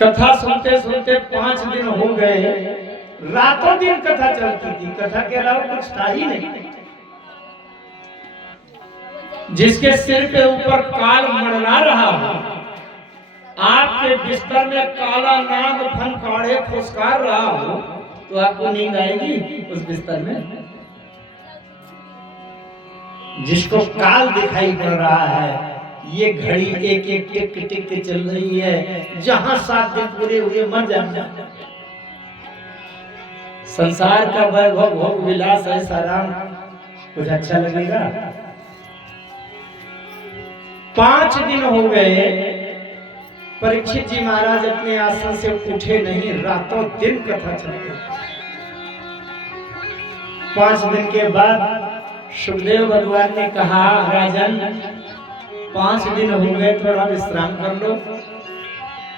कथा सुनते सुनते 5 दिन हो गए, रातों दिन कथा चलती थी, कथा के अलावा कुछ था ही नहीं। जिसके सिर के ऊपर काल मंडरा रहा हो, आपके बिस्तर में काला नाग फनकाड़े फुसकार रहा हो, तो आपको नींद आएगी उस बिस्तर में? जिसको काल दिखाई पड़ रहा है, ये घड़ी एक एक टिक टिक के चल रही है, जहां 7 दिन पूरे हुए मर जाना। संसार का वैभव भोग विलास है साराम, कुछ अच्छा लगेगा? 5 दिन हो गए, परीक्षित जी महाराज अपने आसन से उठे नहीं, रातों दिन कथा चलती। 5 दिन के बाद सुखदेव भगवान ने कहा, राजन 5 दिन हो गए, थोड़ा विश्राम कर लो,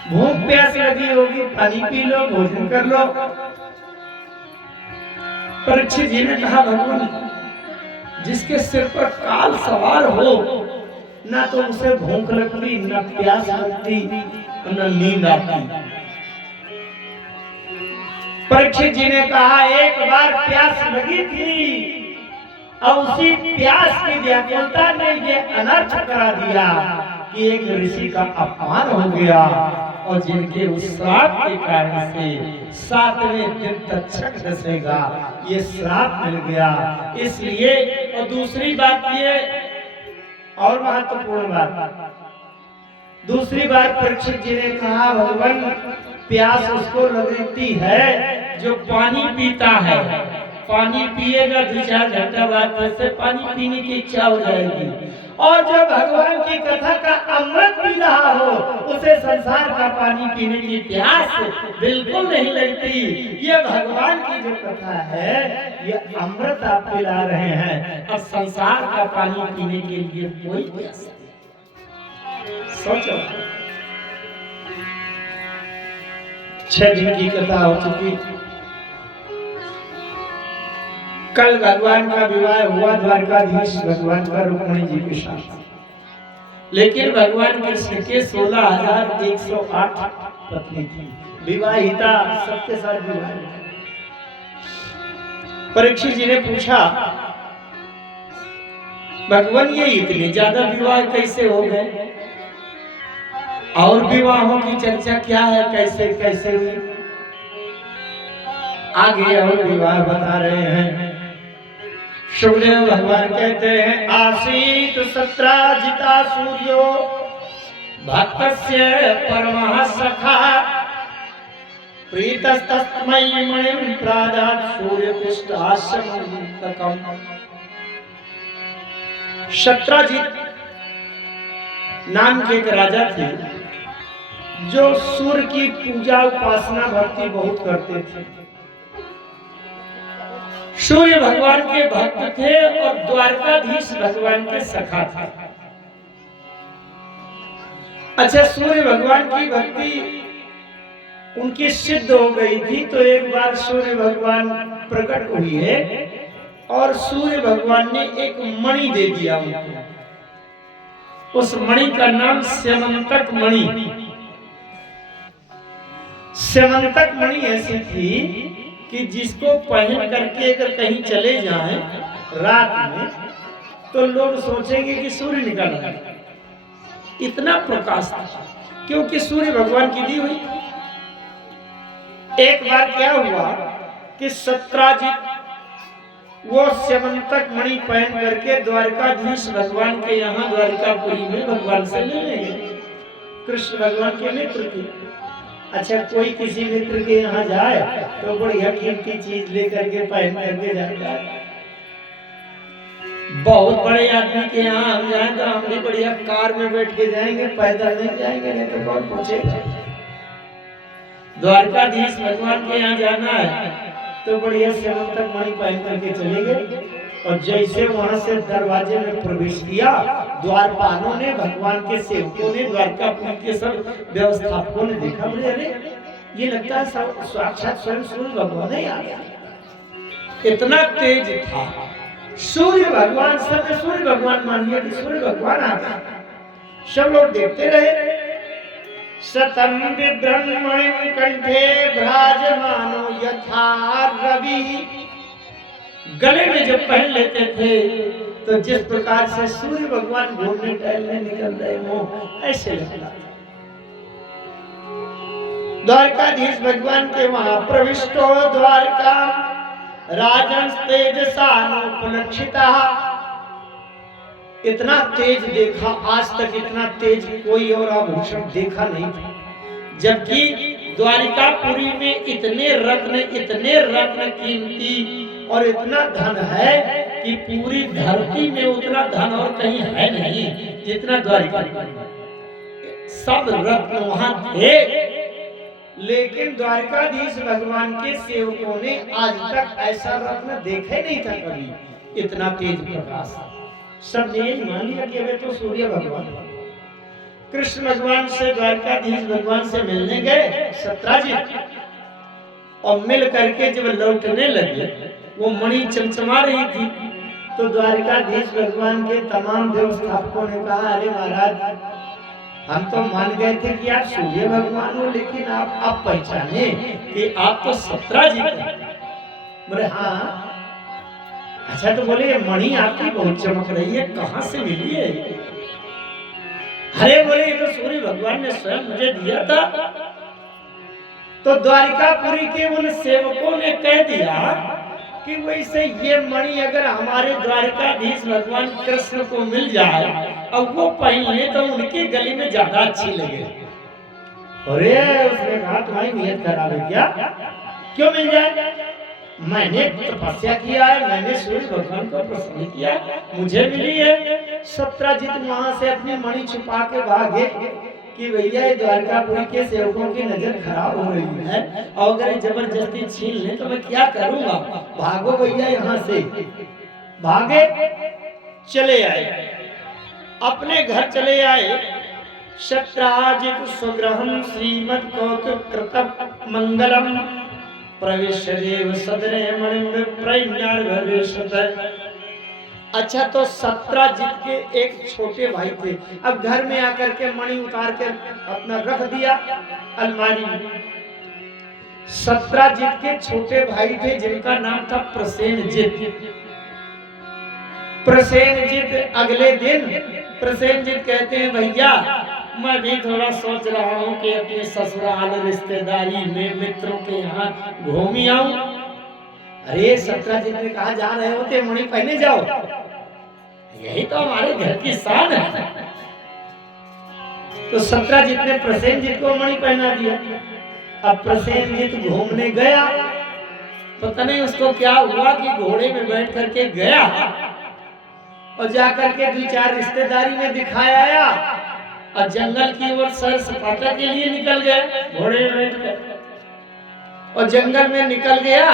भूख प्यास लगी होगी, पानी पी लो, भोजन कर लो। परीक्षित जी ने कहा, भगवान जिसके सिर पर काल सवार हो, ना तो उसे भूख लगती, ना प्यास लगती, ना नींद आती। परीक्षित जी ने कहा, एक बार प्यास लगी थी और उसी प्यास की व्याकुलता ने ये अनर्थ करा दिया कि एक ऋषि का अपमान हो गया, और जिनके उस श्राप के कारण से 7वें दिन तक्षक डसेगा, ये श्राप मिल गया। इसलिए, और दूसरी बात ये और महत्वपूर्ण बात, दूसरी बार परीक्षित जी ने कहा, भगवान प्यास उसको लगती है जो पानी पीता है, पानी पिएगा 2-4 घंटा बाद फिर से पानी पीने की इच्छा हो जाएगी, और जो भगवान की कथा का अमृत पी रहा हो, उसे संसार का पानी पीने की प्यास बिल्कुल नहीं लगती। ये भगवान की जो कथा है, ये अमृत आप पिला रहे हैं, अब संसार का पानी पीने के लिए कोई प्यास नहीं। सोचो, 6 दिन की कथा हो चुकी। कल भगवान का विवाह हुआ द्वारकाधीश भगवान का रुक्मिणी जी के साथ, लेकिन भगवान कृष्ण के 16,108 पत्नी थी, विवाहिता, सबके साथ विवाह। परीक्षित जी ने पूछा, भगवान ये इतने ज्यादा विवाह कैसे हो गए, और विवाहों की चर्चा क्या है, कैसे कैसे हुई? आगे और विवाह बता रहे हैं। सुखदेव भगवान कहते हैं, आसीत सत्राजिता सूर्यो भक्तस्य परमः सखा, प्रीतस्तस्मै मणिं प्रादात् सूर्यपुष्टाश्रमन्तकम्। सत्राजित नाम के एक राजा थे, जो सूर्य की पूजा उपासना भक्ति बहुत करते थे। सूर्य भगवान के भक्त थे और द्वारकाधीश भगवान के सखा थे। अच्छा, सूर्य भगवान की भक्ति उनकी सिद्ध हो गई थी, तो एक बार सूर्य भगवान प्रकट हुई है और सूर्य भगवान ने एक मणि दे दिया उनको। उस मणि का नाम स्यमंतक मणि। स्यमंतक मणि ऐसी थी कि जिसको पहन करके अगर कहीं चले जाएं रात में, तो लोग सोचेंगे कि सूर्य निकल रहा है, इतना प्रकाश था, क्योंकि सूर्य भगवान की दी हुई। एक बार क्या हुआ कि सत्राजित वो स्यमंतक मणि पहन करके द्वारकाधीश भगवान के यहाँ द्वारकापुरी में भगवान से मिलने गए, कृष्ण भगवान के मित्र की। अच्छा, कोई किसी मित्र के यहाँ जाए तो बढ़िया कीमती चीज लेकर के पहन करके जाता है। बहुत बड़े आदमी के यहाँ हम जाए तो हम भी बढ़िया कार में बैठ के जाएंगे, पैदल नहीं जाएंगे, नहीं तो कौन पूछेगा। द्वारकाधीश भगवान के यहाँ जाना है तो बढ़िया स्यमंतक मणि पहन करके चलेंगे। और जैसे वहां से दरवाजे में प्रवेश किया, द्वारपालों ने, भगवान के सेवकों ने, द्वारकापुरी के सब व्यवस्थापकों ने देखा, बोले अरे ये लगता है साक्षात स्वयं सूर्य भगवान ही आ गया। इतना तेज था सूर्य भगवान, सब सूर्य भगवान मान लिया कि सूर्य भगवान आ गया। सब लोग देखते रहे। शतं विब्रह्मणिं कंठे भ्राजमानो यथा रवि। गले में जब पहन लेते थे तो जिस प्रकार से सूर्य भगवान घूमने टहलने निकल रहे हो ऐसे लगता था। द्वारकाधीश भगवान के वहां प्रविष्टो द्वारका राजन तेजसानुपलक्षिता। इतना तेज देखा, आज तक इतना तेज कोई और आभूषण देखा नहीं था। जबकि द्वारिकापुरी में इतने रत्न कीमती और इतना धन है कि पूरी धरती में उतना धन और कहीं है नहीं जितना द्वारिका। सब रत्न वहां थे, लेकिन द्वारकाधीश भगवान के सेवकों ने आज तक ऐसा रत्न देखे नहीं था कभी, इतना तेज प्रकाश। सब ने मान लिया कि वे तो सूर्य भगवान। कृष्ण भगवान से द्वारकाधीश भगवान से मिलने गए सत्राजित, और मिल करके जब लौटने लगे वो मणि चमचमा रही थी, तो द्वारकाधीश भगवान के तमाम व्यवस्थापकों ने कहा, अरे महाराज हम तो मान गए थे कि आप सूर्य भगवान हो, लेकिन आप पहचाने कि आप तो सत्राजित हैं। बोले हाँ। अच्छा, तो बोले ये मणि आपकी बहुत चमक रही है, कहां से मिली है? अरे बोले ये तो सूर्य भगवान ने स्वयं मुझे दिया था। तो द्वारिकापुरी के उन सेवकों ने कह दिया कि वैसे ये मणि अगर हमारे द्वारिकाधीश भगवान कृष्ण को मिल जाए और वो पहन ले तो उनके गले में ज्यादा अच्छी लगे। अरे उसने कहा तुम्हारी नियत खराब है क्या? क्यों मिल जाए? मैंने तपस्या किया है, मैंने सूर्य भगवान को प्रसन्न किया, मुझे मिली है। सत्राजित वहां से अपनी मणि छुपा के भागे कि भैया ये द्वारकापुरी के सेवकों की नजर खराब हो रही है, और अगर जबरदस्ती छीन ले तो मैं क्या करूंगा, भागो भैया यहाँ से। भागे, चले आए, अपने घर चले आए। सत्राजित स्वगृहं श्रीमद् कौतुक कृतं मंगलम प्रविश्य देव सदने मणिं विप्रैन्यार्भवेशत। अच्छा, तो सत्राजित के एक छोटे भाई थे। अब घर में आकर के मणि उतार के अपना रख दिया अलमारी में। सत्राजित के छोटे भाई थे जिनका नाम था प्रसेनजित। प्रसेनजित अगले दिन प्रसेनजित कहते हैं, भैया मैं भी थोड़ा सोच रहा हूँ कि अपने ससुराल रिश्तेदारी में मित्रों के यहाँ घूम आऊं। अरे सत्राजित ने कहा, जा रहे होते मणि पहने जाओ, यही तो हमारे घर की शान है। तो सत्राजित ने प्रसेनजित को मणि पहना दिया। अब प्रसेनजित घूमने गया, पता नहीं उसको क्या हुआ कि घोड़े में बैठ करके गया और जाकर के 2-4 रिश्तेदारी में दिखाया आया और जंगल की ओर सैर सपाटा के लिए निकल गए घोड़े में बैठकर। और जंगल में निकल गया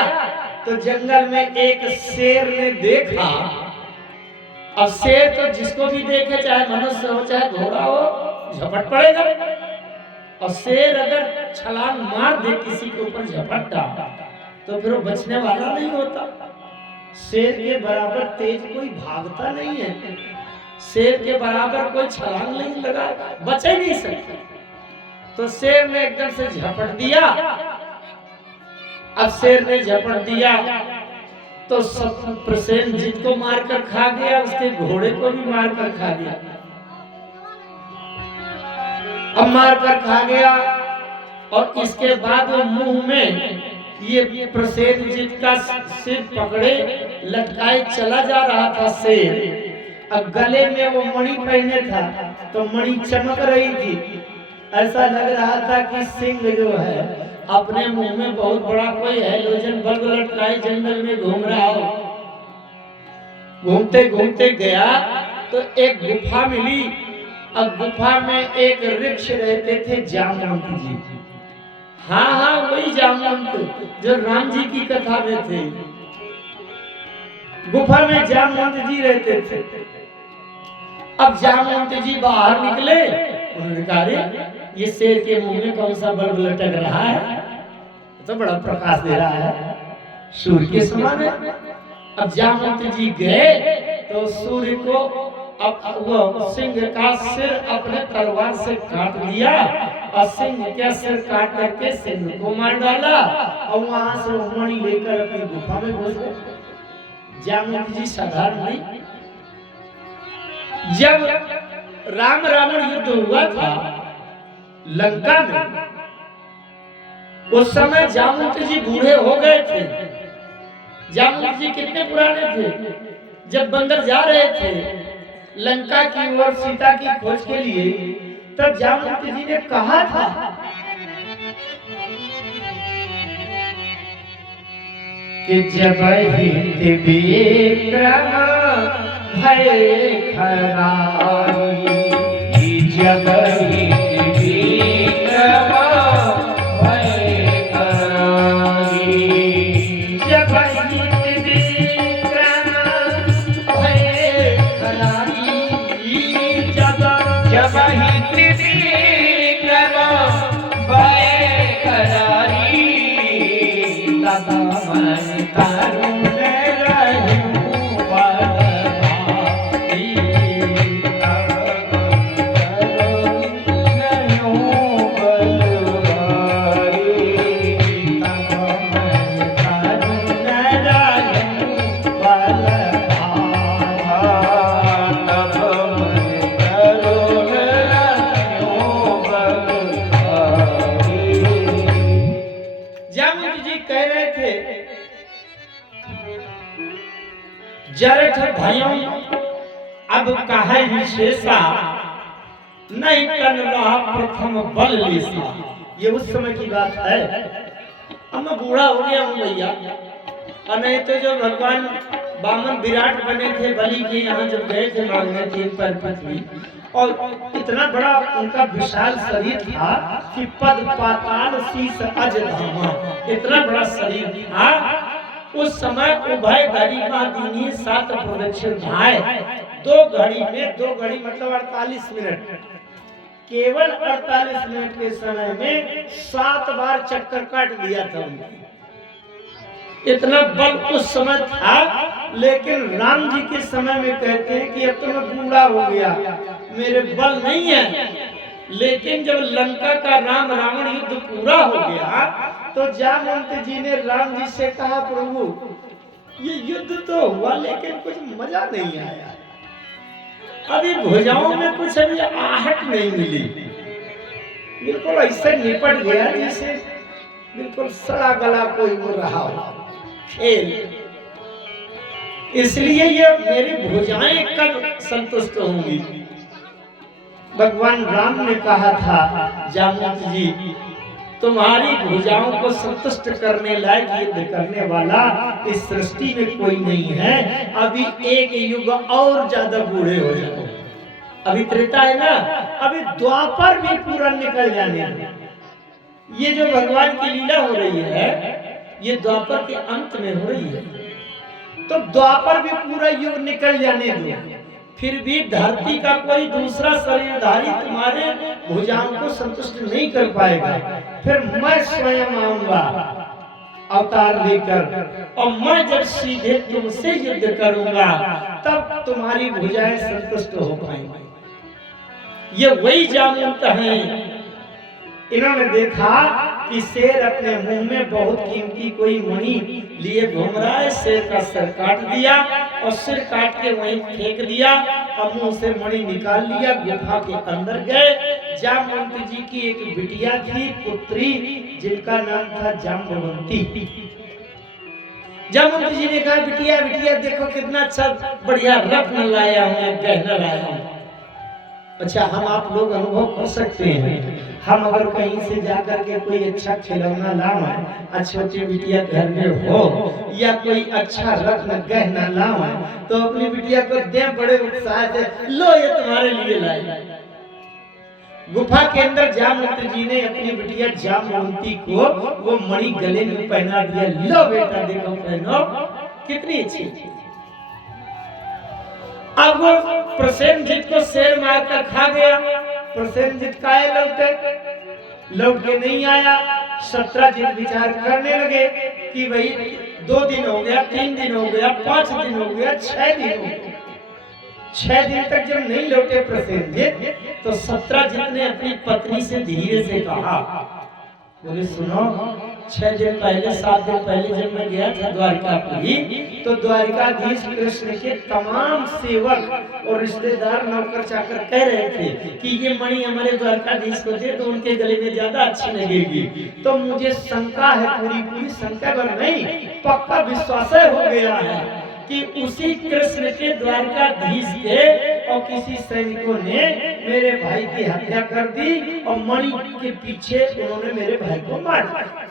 तो जंगल में एक शेर ने देखा। अब शेर तो जिसको भी देखे, चाहे मनुष्य हो चाहे घोड़ा हो, झपट पड़ेगा। और शेर अगर छलांग मार दे किसी के ऊपर झपट्टा तो फिर वो बचने वाला नहीं होता। शेर के बराबर तेज कोई भागता नहीं है, शेर के बराबर कोई छलांग नहीं लगा, बच ही नहीं सकता। तो शेर ने एकदम से झपट दिया। अब शेर ने झपट दिया तो प्रसेनजित को मारकर खा गया, उसके घोड़े को भी मारकर खा गया। अब मारकर खा गया और इसके बाद वो मुंह में ये प्रसेनजित का सिर पकड़े लटकाए चला जा रहा था शेर। अब गले में वो मणि पहने था तो मणि चमक रही थी, ऐसा लग रहा था कि सिंह जो है अपने मुंह में बहुत बड़ा कोई हैलोजन बल्ब लटकाए जंगल में घूम रहा हो। घूमते घूमते गया तो एक गुफा मिली। अब गुफा में एक वृक्ष रहते थे जामवंत जी। हाँ हाँ, वही जामवंत जो राम जी की कथा में थे। गुफा में जामवंत जी रहते थे। अब जामवंत जी बाहर निकले, उन्होंने कहा ये शेर के मुंह में कौन सा बल्ब लटक रहा है, तो बड़ा प्रकाश दे रहा है, सूर्य के समान है। अब जामवंत जी गए तो सूर्य को अब वो सिंह का सिर अपने तलवार से काट लिया और सिंह के सिर काट करके सिंह को मार डाला और वहां से मणि लेकर अपनी गुफा में घुस गए। जामवंत जी साधारण नहीं। जब राम रावण युद्ध हुआ था लंका में, उस समय जामवंत जी बूढ़े हो गए थे। जामवंत जी कितने पुराने थे? जब बंदर जा रहे थे लंका की ओर सीता की खोज के लिए, तब जामवंत जी ने कहा था कि जब हित विक्रम भय खराई, जब हित विक्रम भय खराई, जब हित विक्रम भय खराई, जब हित विक्रम भय खराई, तब मन तरुण रहूं बलवाई, तब मन रहूं बलवाई, तब मन तरुण रहूं बलवाई, तब मन तरुण रहूं बलवाई। जामवंत जी कह रहे थे जरठ भयं अब काहे विशेषा, नहीं तन रहा प्रथम बल लेसा। ये उस समय की बात है। अब मैं बूढ़ा हो गया हूँ भैया, और नहीं तो जो भगवान वामन विराट बने थे बलि के यहाँ जब गए थे मांगने 3 पर पृथ्वी, और इतना बड़ा उनका विशाल शरीर था कि पद पाताल शीस अज धामा, इतना बड़ा शरीर था। उस समय उभय गरिमा दीनी 7 प्रदक्षिण भाई, 2 घड़ी में 2 घड़ी मतलब 48 मिनट, केवल 48 मिनट के समय में 7 बार चक्कर काट दिया था उन्होंने। इतना बल उस समय था। लेकिन राम जी के समय में कहते हैं कि अब तो मैं बूढ़ा हो गया, मेरे बल नहीं है। लेकिन जब लंका का राम रावण युद्ध पूरा हो गया तो जामवंत जी ने राम जी से कहा, प्रभु ये युद्ध तो हुआ लेकिन कुछ मजा नहीं आया, अभी भुजाओं में कुछ अभी आहट नहीं मिली, बिल्कुल ऐसे निपट गया जैसे बिल्कुल सड़ा गला कोई हो रहा हो खेल। इसलिए ये मेरी भुजाएं कब संतुष्ट होंगी? भगवान राम ने कहा था जामवंत जी तुम्हारी भुजाओं को संतुष्ट करने लायक युद्ध करने वाला इस सृष्टि में कोई नहीं है। अभी एक युग और ज्यादा बूढ़े हो जाओ। अभी त्रेता है ना, अभी द्वापर भी पूरा निकल जाने दो। ये जो भगवान की लीला हो रही है ये द्वापर के अंत में हो रही है, तो द्वापर भी पूरा युग निकल जाने दो, फिर भी धरती का कोई दूसरा शरीरधारी तुम्हारे भुजाओं को संतुष्ट नहीं कर पाएगा। फिर मैं स्वयं आऊंगा अवतार लेकर, और मैं जब सीधे तुमसे युद्ध करूंगा तब तुम्हारी भुजाएं संतुष्ट हो पाएंगी। ये वही जामवंत हैं। इन्होंने देखा कि शेर अपने मुंह में बहुत कीमती कोई मणि लिए घूम रहा है, शेर का सिर काट दिया और सिर काट के वहीं फेंक दिया और मुंह से मणि निकाल लिया, गुफा के अंदर गए। जामवंत जी की एक बिटिया थी पुत्री, जिनका नाम था जाम्बवंती। जामवंत जी ने कहा बिटिया बिटिया देखो कितना अच्छा बढ़िया रत्न लाया हूं, गहना लाया हूं। अच्छा हम आप लोग अनुभव कर सकते हैं, हम अगर कहीं से जाकर के कोई अच्छा खिलौना लाएं, अच्छी छोटी बिटिया घर में हो या कोई अच्छा रत्न गहना लाएं तो अपनी बिटिया को दे बड़े उत्साह से, लो ये तुम्हारे लिए लाए। गुफा के अंदर जामवंत जी ने अपनी बिटिया जाम्बवंती को वो मणि गले में पहना दिया, लो बेटा देखो पहनो, कितनी अच्छी। अब वो प्रसेनजीत को शेर मारकर खा गया। प्रसेनजीत काहे लौट के नहीं आया। शत्रुजीत विचार करने लगे कि भाई 2 दिन हो गया, 3 दिन हो गया, 5 दिन हो गया, 6 दिन हो गया, 6 दिन तक जब नहीं लौटे प्रसेनजित, तो सत्राजित ने अपनी पत्नी से धीरे से कहा, बोले सुनो, 6 दिन पहले 7 दिन पहले जब मैं गया था द्वारिकापुरी, तो द्वारिकाधीश कृष्ण के तमाम सेवक और रिश्तेदार नौकर चाकर कह रहे थे कि ये मणि हमारे द्वारकाधीश को दे तो उनके गले में ज्यादा अच्छी लगेगी। तो मुझे शंका है, पूरी शंका पर नहीं, पक्का विश्वास हो गया है कि उसी कृष्ण के द्वारकाधीश के और किसी सैनिकों ने मेरे भाई की हत्या कर दी और मणि के पीछे उन्होंने मेरे भाई को मार दिया।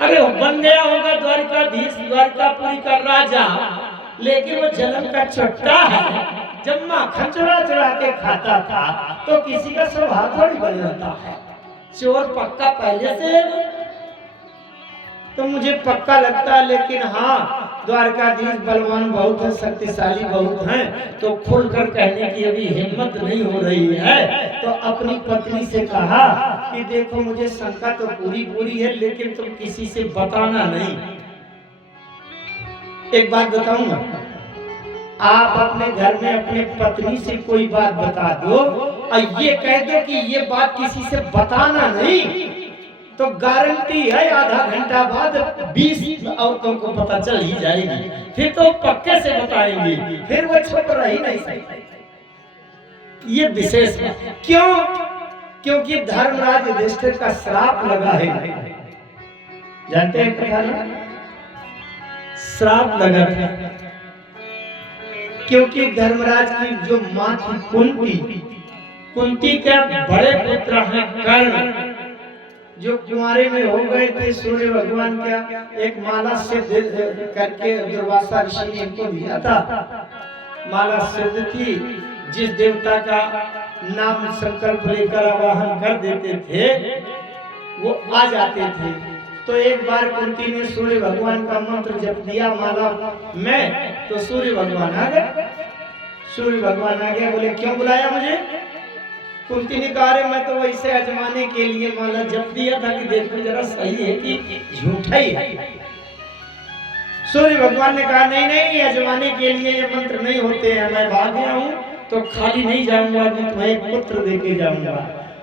अरे वो बन गया होगा द्वारकाधीश, द्वारकापुरी का राजा, लेकिन वो जन्म का चट्टा है। जब माखन चुरा चुरा के खाता था तो किसी का स्वभाव थोड़ी बन जाता है। चोर पक्का पहले से तो मुझे पक्का लगता है, लेकिन हाँ द्वारकाधीश बलवान बहुत है, शक्तिशाली बहुत हैं, तो खुलकर कहने की अभी हिम्मत नहीं हो रही है। तो अपनी पत्नी से कहा कि देखो मुझे शंका तो पूरी है, लेकिन तुम किसी से बताना नहीं। एक बात बताऊंगा, आप अपने घर में अपने पत्नी से कोई बात बता दो और ये कह दो कि ये बात किसी से बताना नहीं, तो गारंटी है आधा घंटा बाद 20 औरतों को पता चल ही जाएगी, फिर तो पक्के से बताएंगे, फिर वो छुप रही नहीं सकती। ये विशेष है। क्यों? क्योंकि धर्मराज युधिष्ठिर का श्राप लगा है। जानते हैं कथा ना? श्राप लगा था क्योंकि धर्मराज की जो मां थी कुंती के बड़े पुत्र हैं कर्ण, जो कुंवारे में हो गए थे। सूर्य भगवान क्या एक माला से करके दुर्वासा ऋषि ने इनको दिया था। माला सिद्ध थी, जिस देवता का नाम संकल्प लेकर आवाहन कर देते थे वो आ जाते थे। तो एक बार कुंती ने सूर्य भगवान का मंत्र जप दिया माला में, तो सूर्य भगवान आ गए। सूर्य भगवान आ गया, बोले क्यों बुलाया मुझे? कुंती ने कहा, मैं तो वैसे आजमाने के लिए माला जप दिया था कि देखो जरा सही है कि झूठा ही है। सूर्य भगवान ने कहा नहीं, आजमाने के लिए ये मंत्र नहीं होते हैं, मैं भाग गया हूँ तो खाली नहीं जाऊंगा, मैं तुम्हें एक पुत्र देके जाऊंगा।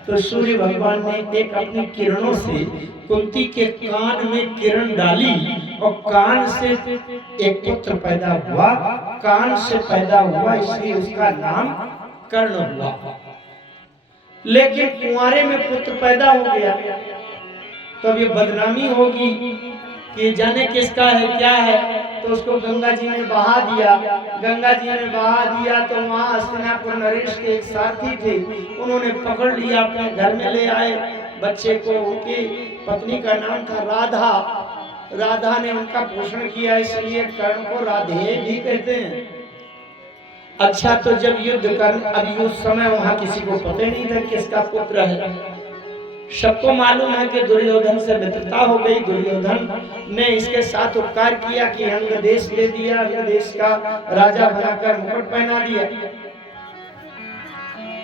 तो सूर्य भगवान ने एक अपनी किरणों से कुंती के कान में किरण डाली और कान से एक पुत्र पैदा हुआ। कान से पैदा हुआ इसलिए उसका नाम कर्ण हुआ। लेकिन कुंवारे में पुत्र पैदा हो गया तो अब ये बदनामी होगी कि जाने किसका है क्या है। तो उसको गंगा जी ने बहा दिया। गंगा जी ने बहा दिया तो वहाँ हस्तिनापुर नरेश के एक साथी थे, उन्होंने पकड़ लिया, अपने घर में ले आए बच्चे को। उनकी पत्नी का नाम था राधा। राधा ने उनका पोषण किया, इसलिए कर्ण को राधे भी कहते हैं। अच्छा, तो जब युद्ध कर, अभी उस समय वहां किसी को पता नहीं था किसका पुत्र है। सबको मालूम है कि दुर्योधन से मित्रता हो गई। दुर्योधन ने इसके साथ उपकार किया कि अंग देश दे दिया, अंग देश का राजा बनाकर मुकुट पहना दिया।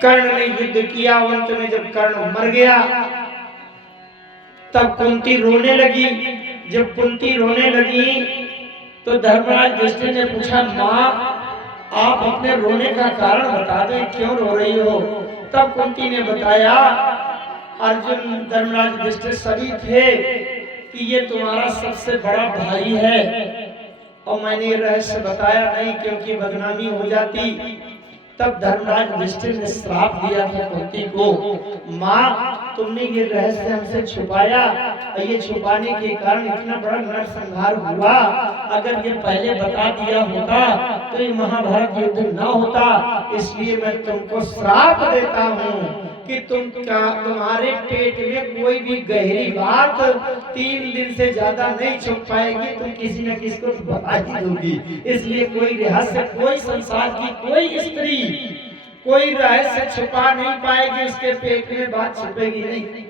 कर्ण ने युद्ध किया, अंत में जब कर्ण मर गया तब कुंती रोने लगी। जब कुंती रोने लगी तो धर्मराज युधिष्ठिर ने पूछा, माँ आप अपने रोने का कारण बता दो, क्यों रो रही हो? तब कुंती ने बताया, अर्जुन धर्मराज युधिष्ठिर सभी थे कि ये तुम्हारा सबसे बड़ा भाई है और मैंने ये रहस्य बताया नहीं क्योंकि बदनामी हो जाती। तब धर्मराज युधिष्ठिर ने श्राप दिया था कुंती को, माँ तुमने ये रहस्य हमसे छुपाया और ये छुपाने के कारण इतना बड़ा नरसंहार हुआ। अगर ये पहले बता दिया होता तो ये महाभारत युद्ध न होता। इसलिए मैं तुमको श्राप देता हूँ कि तुम्हारे पेट में कोई भी गहरी बात 3 दिन से ज्यादा नहीं छुप पाएगी, तुम किसी न किसी को बता ही दोगी। इसलिए कोई रहस्य, कोई संसार की कोई स्त्री कोई रहस्य छुपा नहीं पाएगी, उसके पेट में बात छुपेगी नहीं।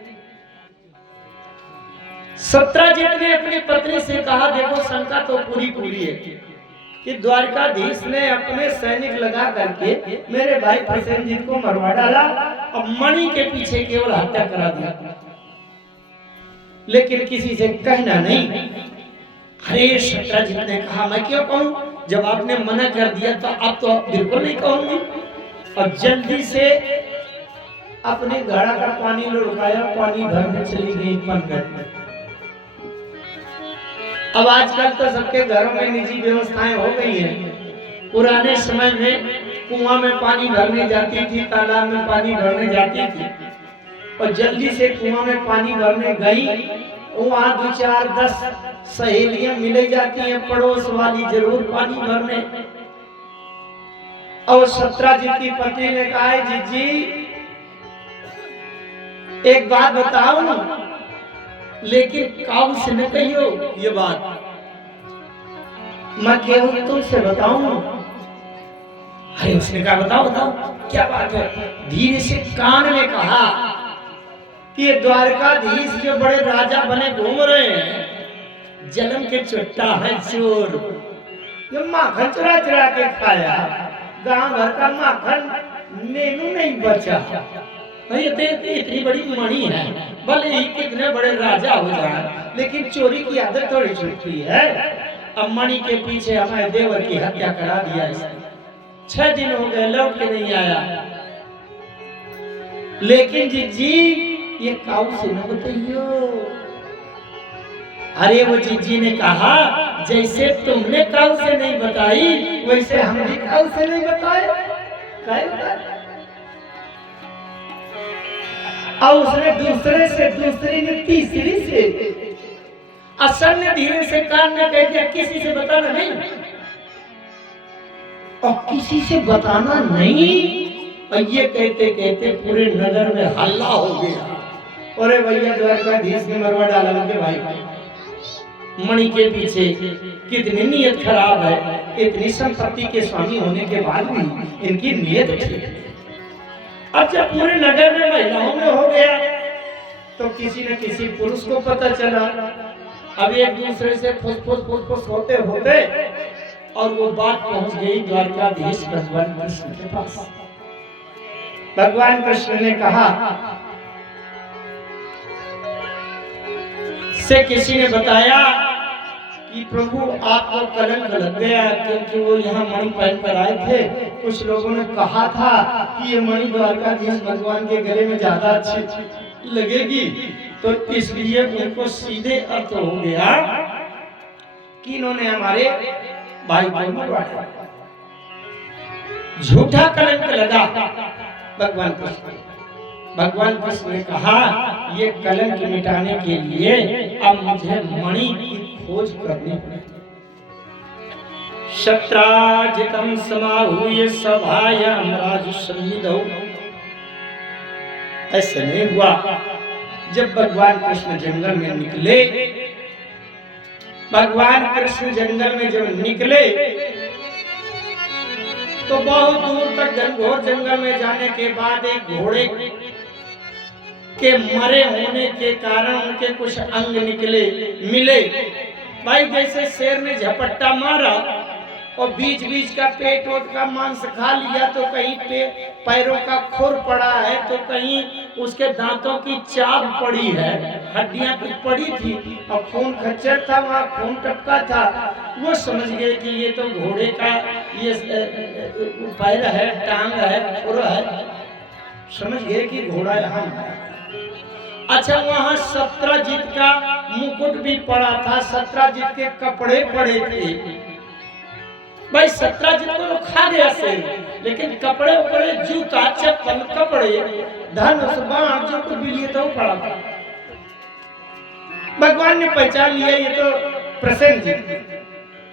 सत्राजित ने अपनी पत्नी से कहा, देखो शंका तो पूरी है कि द्वारकाधीश ने अपने सैनिक लगा करके मेरे भाई प्रसेनजित को मरवा डाला और मणि के पीछे केवल हत्या करा दिया, लेकिन किसी से कहना नहीं। अरे सत्राजित ने कहा, मैं क्यों कहूं? जब आपने मना कर दिया तो अब तो बिल्कुल नहीं कहूंगी। और जल्दी से अपने घड़ा का पानी लुढ़काया, पानी भरने चली गई पनघट में। अब आजकल तो सबके घरों में निजी व्यवस्थाएं हो गई हैं। पुराने समय में कुआं में पानी भरने जाती थी, तालाब में पानी भरने जाती थी, और जल्दी से कुआं में पानी भरने गई, वहां 2 4 10 सहेलियां मिल जाती हैं पड़ोस वाली जरूर पानी भरने। और सत्राजित की पत्नी ने कहा, जीजी एक बात बताओ, लेकिन काऊ से न कहियो ये बात, मैं केवल तुमसे बताऊं। अरे उसने कहा बताओ बताओ क्या बात है। धीरे से कान में कहा कि ये द्वारकाधीश जो बड़े राजा बने घूम रहे हैं, जन्म के चुट्टा है चोर, जो माखन चुरा चुरा के खाया, गांव भर का माखन मेनू नहीं बचा। ये इतनी बड़ी मणि है, भले ही कितने बड़े राजा हो जाए, लेकिन चोरी की आदत थोड़ी छूटती है। अब मणि के पीछे हमारे देवर की हत्या करा दिया इसने। 6 दिन हो गए लौट के नहीं आया। लेकिन जीजी ये काऊ से न बताइयो। अरे वो जीजी ने कहा, जैसे तुमने काऊ से नहीं बताई, वैसे हम भी काऊ से नहीं बताए। और उसने दूसरे से, दूसरी ने तीसरी से, असल ने धीरे से कान में कह दिया, किसी से बताना नहीं। और किसी से बताना नहीं, और ये कहते कहते पूरे नगर में हल्ला हो गया। अरे भैया द्वारकाधीश ने मरवा डाला उनके भाई। मणि के पीछे कितनी नीयत खराब है, इतनी संपत्ति के स्वामी होने के बाद भी इनकी नीयत ठीक है। अब जब पूरे नगर में महिलाओं में हो गया, तो किसी न किसी पुरुष को पता चला। अब एक दूसरे से फुस होते होते और वो बात पहुंच गई द्वारकाधीश भगवान कृष्ण के पास। भगवान कृष्ण ने कहा से किसी ने बताया कि प्रभु आपको कलंक लग गया, क्योंकि वो यहाँ मणि पहन कर आए थे। कुछ लोगों ने कहा था कि ये मणि द्वारकाधीश भगवान के गले में ज्यादा अच्छी लगेगी, तो इसलिए उनको सीधे अर्थ हो गया कि इन्होंने हमारे भाई को मरवाया। झूठा कलंक लगा भगवान कृष्ण। भगवान कृष्ण ने कहा, ये कलंक मिटाने के लिए अब मुझे मणि की खोज करनी पड़ेगी। शत्राजितम समाहूय सभायाम राजसन्निधौ। ऐसे नहीं हुआ। जब भगवान कृष्ण जंगल में निकले, भगवान कृष्ण जंगल में जब निकले तो बहुत दूर तक घनघोर जंगल में जाने के बाद एक घोड़े के मरे होने के कारण उनके कुछ अंग मिले। भाई जैसे शेर ने झपट्टा मारा और बीच बीच का पेट ओट का मांस खा लिया, तो कहीं पे पैरों का खुर पड़ा है, तो कहीं उसके दांतों की चाप पड़ी है, हड्डियां कुछ पड़ी थी और खून खच्चर था, वहाँ खून टपका था। वो समझ गए कि ये तो घोड़े का ये पैर है, टांग है, खुर है। समझ गए कि घोड़ा यहाँ है। अच्छा, वहाँ सत्राजित का मुकुट भी पड़ा था, सत्राजित के कपड़े पड़े थे। भाई सत्राजित को तो खा गया शेर, लेकिन कपड़े उपड़े, जूता चप्पल, कपड़े, धनुष बाण जो कुछ भी लिए था वो पड़ा था। भगवान ने पहचान लिया ये तो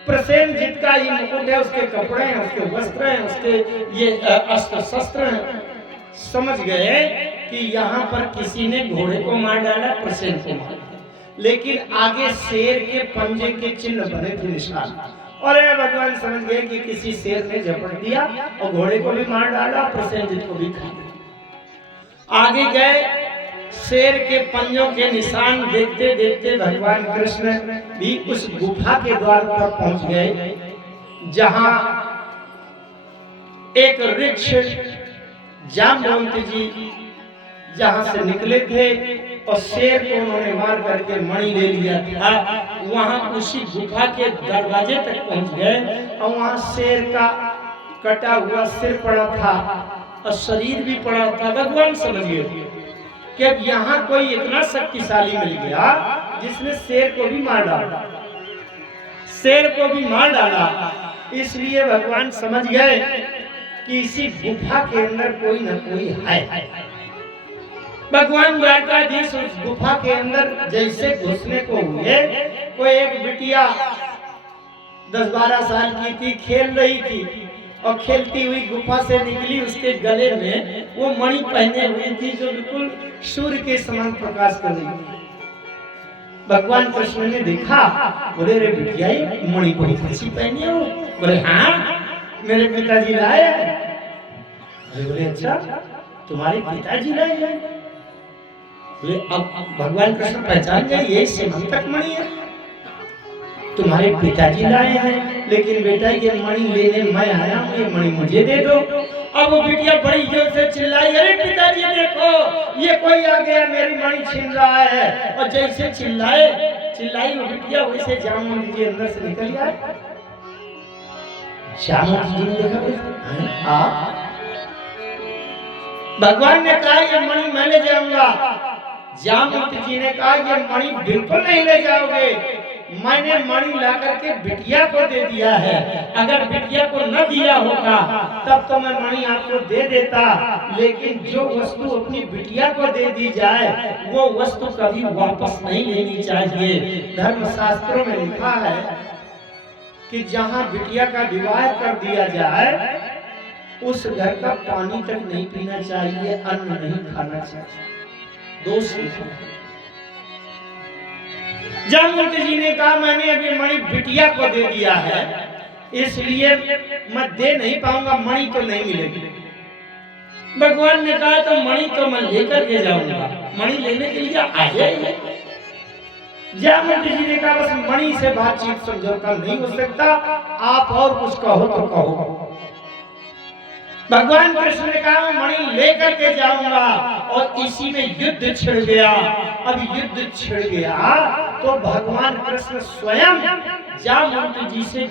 प्रसेनजीत का ये मुकुट है, उसके कपड़े हैं, उसके वस्त्र हैं, उसके ये अस्त्र शस्त्र हैं। समझ गए कि यहाँ पर किसी ने घोड़े को मार डाला, प्रसेन को मार। लेकिन आगे शेर के पंजे के चिन्ह बने थे, निशान। और भगवान समझ गए कि किसी शेर ने झपट दिया और घोड़े को भी मार डाला, प्रसेनजीत को भी खा लिया। आगे गए, शेर के पंजों के निशान देखते देखते भगवान कृष्ण भी उस गुफा के द्वार पर पहुंच गए, जहां एक वृक्ष जाम्बवंत जी जहां से निकले थे और शेर को उन्होंने मार करके मणि ले लिया था। वहां उसी गुफा के दरवाजे तक पहुंच गए और वहां शेर का कटा हुआ सिर पड़ा था और शरीर भी पड़ा था। भगवान समझ गए कि अब यहाँ कोई इतना शक्तिशाली मिल गया जिसने शेर को भी मार डाला, शेर को भी मार डाला। इसलिए भगवान समझ गए कि इसी गुफा के अंदर कोई न कोई है। भगवान द्वारकाधीश उस गुफा के अंदर जैसे घुसने को हुए, कोई एक बिटिया 10-12 साल की थी, खेल रही थी और खेलती हुई गुफा से निकली। उसके गले में वो मणि पहने हुई थी जो बिल्कुल सूर्य के समान प्रकाश कर रही थी। भगवान कृष्ण ने देखा, बोले रे बिटिया ये मणि को कैसी पहनी हो? बोले हाँ मेरे पिताजी लाए। अरे बोले अच्छा तुम्हारे पिताजी लाए हैं? बोले अब भगवान कृष्ण पहचान गए ये सीमंतक मणि है, तुम्हारे पिताजी लाए हैं। लेकिन बेटा ये मणि लेने मैं आया हूँ, ये मणि मुझे दे दो। अब वो बिटिया बड़ी जोर से चिल्लाई, अरे पिताजी देखो ये कोई आ गया मेरी मणि छीन रहा है। और जैसे चिल्लाई वो बिटिया वैसे जामुन जी अंदर से निकल गया। जामुन जी ने देखा भगवान ने कहा ये मणि मैं ले जाऊंगा। जामुन जी ने कहा ये मणि बिल्कुल नहीं ले जाओगे, मैंने मणि ला करके बिटिया को दे दिया है। अगर बिटिया को न दिया होगा तब तो मैं मणि आपको दे देता, लेकिन जो वस्तु अपनी बिटिया को दे दी जाए वो वस्तु कभी वापस नहीं लेनी चाहिए। धर्मशास्त्रों में लिखा है कि जहाँ बिटिया का विवाह कर दिया जाए उस घर का पानी तक नहीं पीना चाहिए, अन्न नहीं खाना चाहिए। दोष लिखा है। जामवंत जी ने कहा मैंने अभी मणि बिटिया को दे दिया है, इसलिए मैं दे नहीं पाऊंगा, मणि तो नहीं मिलेगी। भगवान ने कहा तो मणि तो मैं लेकर के जाऊंगा, मणि लेने के लिए आ जाए। जामवंत जी ने कहा बस मणि से बातचीत समझौता नहीं हो सकता, आप और कुछ कहो तो कहो। भगवान कृष्ण ने कहा मणि लेकर के जाऊंगा। और इसी में युद्ध छिड़ गया। अब युद्ध छिड़ गया तो भगवान कृष्ण स्वयं जामवंत जी से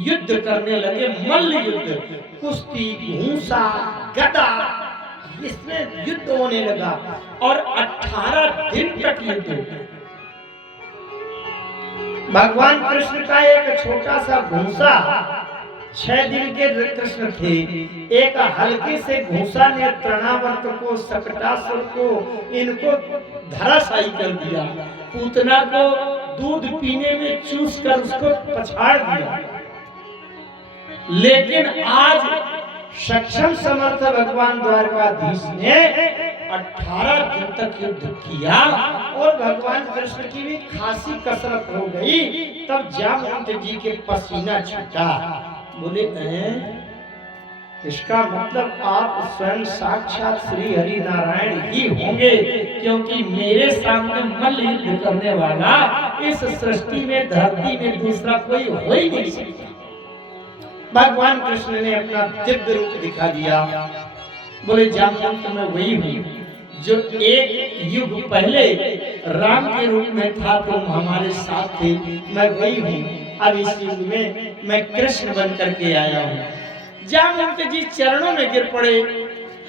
युद्ध करने लगे। मल्ल युद्ध, कुश्ती, घूंसा, गदा, इसमें युद्ध होने लगा और 18 दिन तक युद्ध। भगवान कृष्ण का एक छोटा सा घूंसा, 6 दिन के कृष्ण थे, एक हल्के से घूंसा ने तृणावर्त को, शकटासुर को, इनको धराशायी कर दिया। पूतना को दूध पीने में चूस कर उसको पछाड़ दिया। लेकिन आज सक्षम समर्थ भगवान द्वारकाधीश ने 18 दिन तक युद्ध किया और भगवान कृष्ण की भी खासी कसरत हो गई। तब जामवंत जी के पसीना छूटा। बोले इसका मतलब आप स्वयं साक्षात श्री हरि नारायण ही होंगे, क्योंकि मेरे सामने मल्ल युद्ध करने वाला इस सृष्टि में, धरती में दूसरा कोई हो ही नहीं सकता। भगवान कृष्ण ने अपना दिव्य रूप दिखा दिया। बोले जामवंत मैं वही हूँ जो एक युग पहले राम के रूप में था, तुम हमारे साथ थे, मैं वही हूँ। अब इस युग में मैं कृष्ण बन करके आया हूँ। जामवंत जी चरणों में गिर पड़े,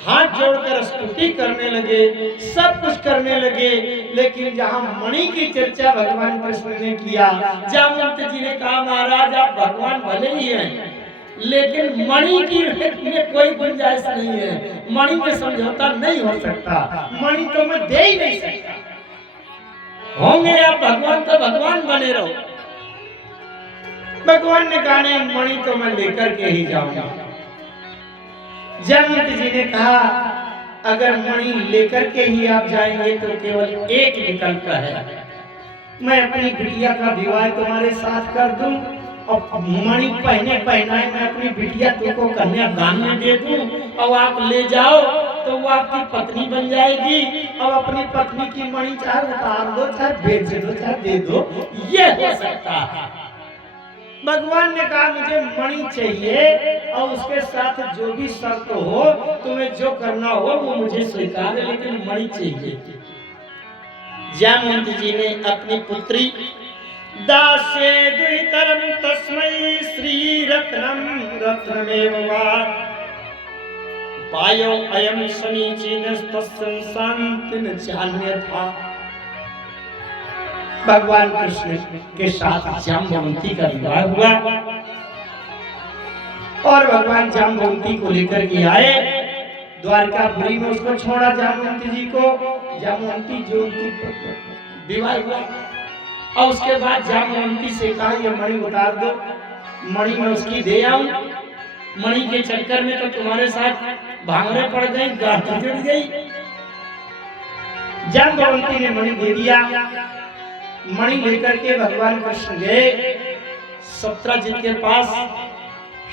हाथ जोड़कर स्तुति करने लगे, सब कुछ करने लगे। लेकिन जहाँ मणि की चर्चा भगवान कृष्ण ने किया, जामवंत जी ने कहा महाराज आप भगवान भले ही हैं, लेकिन मणि की में कोई गुंजाइश नहीं है, मणि में समझौता नहीं हो सकता, मणि तो मैं दे ही नहीं सकता। होंगे आप भगवान तो भगवान बने रहो। भगवान ने कहा नहीं, मणि तो मैं लेकर के ही जाऊंगा। जामवंत जी ने कहा अगर मणि लेकर के ही आप जाएंगे तो केवल एक विकल्प है, मैं अपनी बिटिया का विवाह तुम्हारे साथ कर दूं और मणि पहने पहनाए मैं अपनी बिटिया तुमको कन्यादान में दे दूं और आप ले जाओ तो वो आपकी पत्नी बन जाएगी और अपनी पत्नी की मणि चाहे उतार दो, चाहे बेच दो, चाहे दे दो, ये हो सकता है। भगवान ने कहा मुझे मणि चाहिए और उसके साथ जो भी शर्त हो, तुम्हें जो करना हो वो मुझे स्वीकार है, लेकिन मणि चाहिए। जामवंत जी ने अपनी पुत्री दासे द्वितरम तस्मै श्री रत्नम रत्नमेव वा पायो अयम समीचीनस्तस्य शांतिन चान्यथा। भगवान कृष्ण के साथ जाम्बवंती का विवाह हुआ और भगवान जाम्बवंती को लेकर के आए द्वारकापुरी में, उसको छोड़ा जाम्बवंती जी को। जाम्बवंती जो उनकी विवाह हुआ और उसके बाद जाम्बवंती से कहा ये मणि उतार दो, मणि में उसकी दे आऊं। मणि के चक्कर में तो तुम्हारे साथ भांगरे पड़ गई, गांठ जुड़ गई। जाम्बवंती ने मणि दे दिया। मणि लेकर के भगवान कृष्ण गए सत्राजित के पास,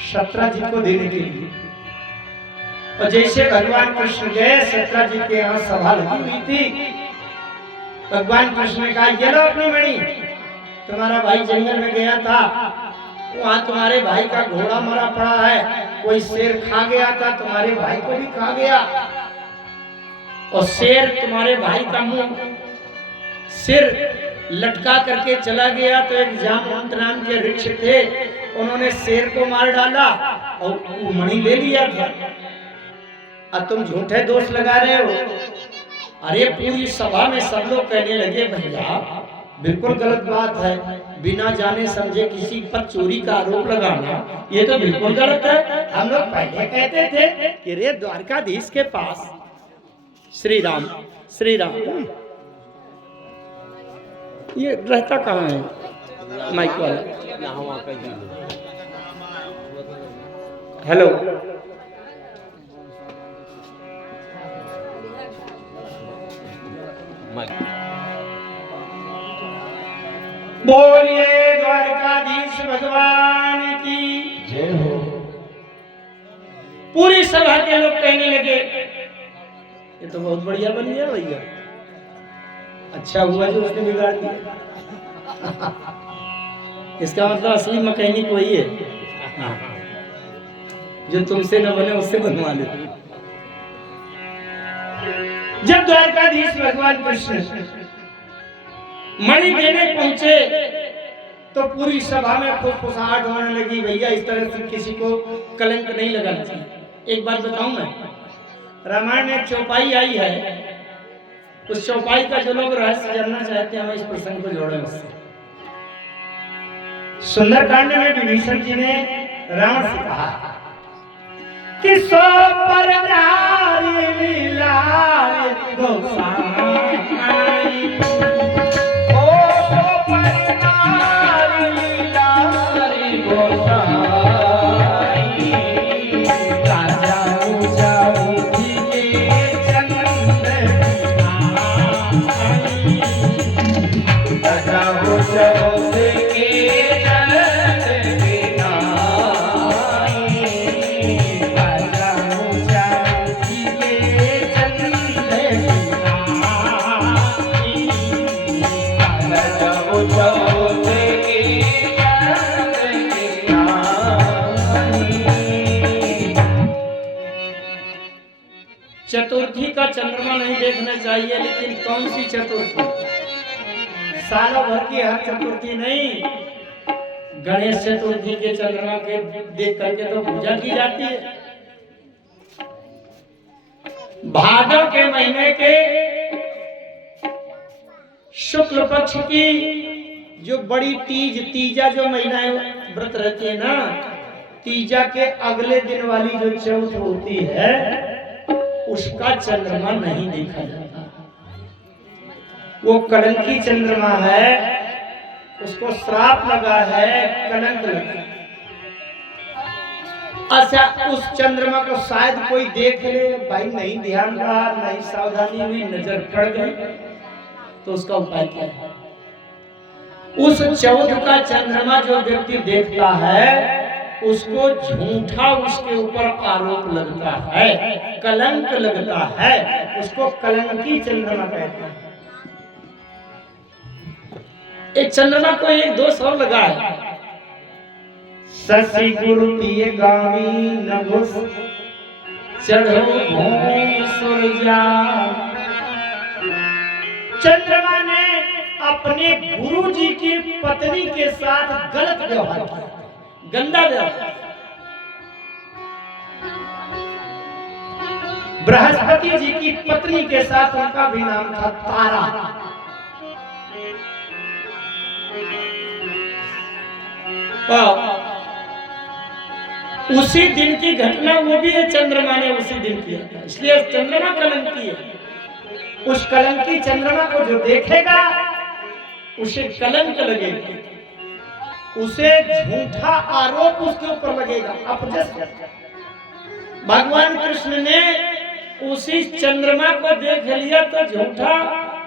सत्राजित को देने के लिए। और जैसे भगवान कृष्ण गए सत्राजित के यहाँ सभा लगी हुई थी, भगवान कृष्ण ने कहा ये लो अपनी मणि, तुम्हारा भाई जंगल में गया था, वहां तुम्हारे भाई का घोड़ा मरा पड़ा है, कोई शेर खा गया था, तुम्हारे भाई को भी खा गया और शेर तुम्हारे भाई का मुंह सिर लटका करके चला गया। तो एक जामवंत नाम के वृक्ष थे, उन्होंने शेर को मार डाला और वो मणि ले लिया था। अब तुम झूठे दोष लगा रहे हो। अरे पूरी सभा में सब लोग कहने लगे भैया बिल्कुल गलत बात है, बिना जाने समझे किसी पर चोरी का आरोप लगाना ये तो बिल्कुल गलत है। हम लोग पहले कहते थे कि रे द्वारकाधीश के पास श्री राम ये रहता कहाँ है माइक वाला? हेलो, बोलिए द्वारकाधीश भगवान की जय हो। पूरी सभा के लोग कहने लगे ये तो बहुत बढ़िया बन गया भैया, अच्छा हुआ जो उसने बिगाड़ दिया। इसका मतलब असली मैकेनिक वही है जो तुमसे न बने उससे बनवा ले। जब द्वारकाधीश भगवान कृष्ण मणि देने पहुंचे तो पूरी सभा में फुसफुसाहट होने लगी। भैया इस तरह से किसी को कलंक नहीं लगाना चाहिए। एक बात बताऊं मैं, रामायण में चौपाई आई है, उस चौपाई का जो लोग रहस्य जानना चाहते हैं हम इस प्रसंग को जोड़े उससे। सुंदरकांड में विभीषण जी ने रावण से कहा कि सो पर नारी लीला गोसाई, ओ सो पर नारी लीला गोसाई, राजा जाऊं चतुर्थी का चंद्रमा नहीं देखना चाहिए, लेकिन कौन सी चतुर्थी? सालों भर की हर चतुर्थी नहीं, गणेश चतुर्थी के चंद्रमा के देख करके तो पूजा की जाती है। भादव के महीने के शुक्ल पक्ष की जो बड़ी तीजा जो महिलाएं व्रत रहती है ना, तीजा के अगले दिन वाली जो चौथ होती है उसका चंद्रमा नहीं देखा जाता, वो कलंकी चंद्रमा है, उसको श्राप लगा है, कलंक लगा। अच्छा, उस चंद्रमा को शायद कोई देख ले, भाई नहीं ध्यान रहा, नहीं सावधानी हुई, नजर पड़ गई, तो उसका उपाय क्या है? उस चौथ का चंद्रमा जो व्यक्ति देखता है उसको झूठा उसके ऊपर आरोप लगता है, कलंक लगता है, उसको कलंकी चंद्रमा कहते हैं। एक चंद्रमा को एक दोष और लगा है, शशि गुरु पिए गावी नभुस चढ़ो भूमि सुरजा। चंद्रमा ने अपने गुरु जी की पत्नी के साथ गलत व्यवहार किया, गंदा व्यवहार। बृहस्पति जी की पत्नी के साथ उनका भी नाम था तारा। उसी दिन की घटना वो भी है, चंद्रमा ने उसी दिन किया था, इसलिए चंद्रमा कलंकी है। उस कलंकी चंद्रमा को जो देखेगा उसे कलंक लगेगा, उसे झूठा आरोप उसके ऊपर लगेगा, अपजस। भगवान कृष्ण ने उसी चंद्रमा को देख लिया तो झूठा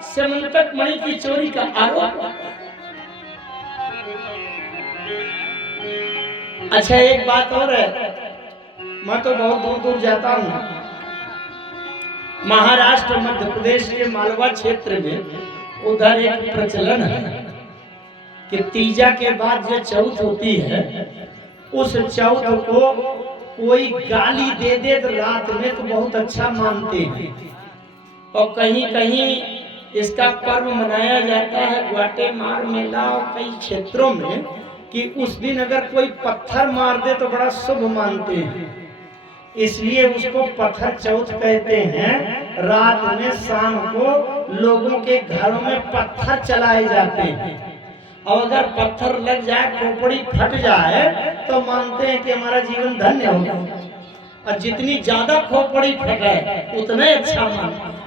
समंतक मणि की चोरी का आरोप। अच्छा एक बात और है, मैं तो बहुत दूर दूर जाता हूँ, महाराष्ट्र मध्य प्रदेश के मालवा क्षेत्र में उधर एक प्रचलन है कि तीजा के बाद जो चौथ होती है उस चौथ को कोई गाली दे दे तो रात में तो बहुत अच्छा मानते हैं। और कहीं कहीं इसका पर्व मनाया जाता है ग्वाटेमाला मेला और कई क्षेत्रों में कि उस दिन अगर कोई पत्थर मार दे तो बड़ा शुभ मानते हैं, इसलिए उसको पत्थर चौथ कहते हैं। रात में शाम को लोगों के घरों में पत्थर चलाए जाते हैं और अगर पत्थर लग जाए, खोपड़ी फट जाए तो मानते हैं कि हमारा जीवन धन्य हो गया, और जितनी ज्यादा खोपड़ी फटे उतना अच्छा मानते हैं।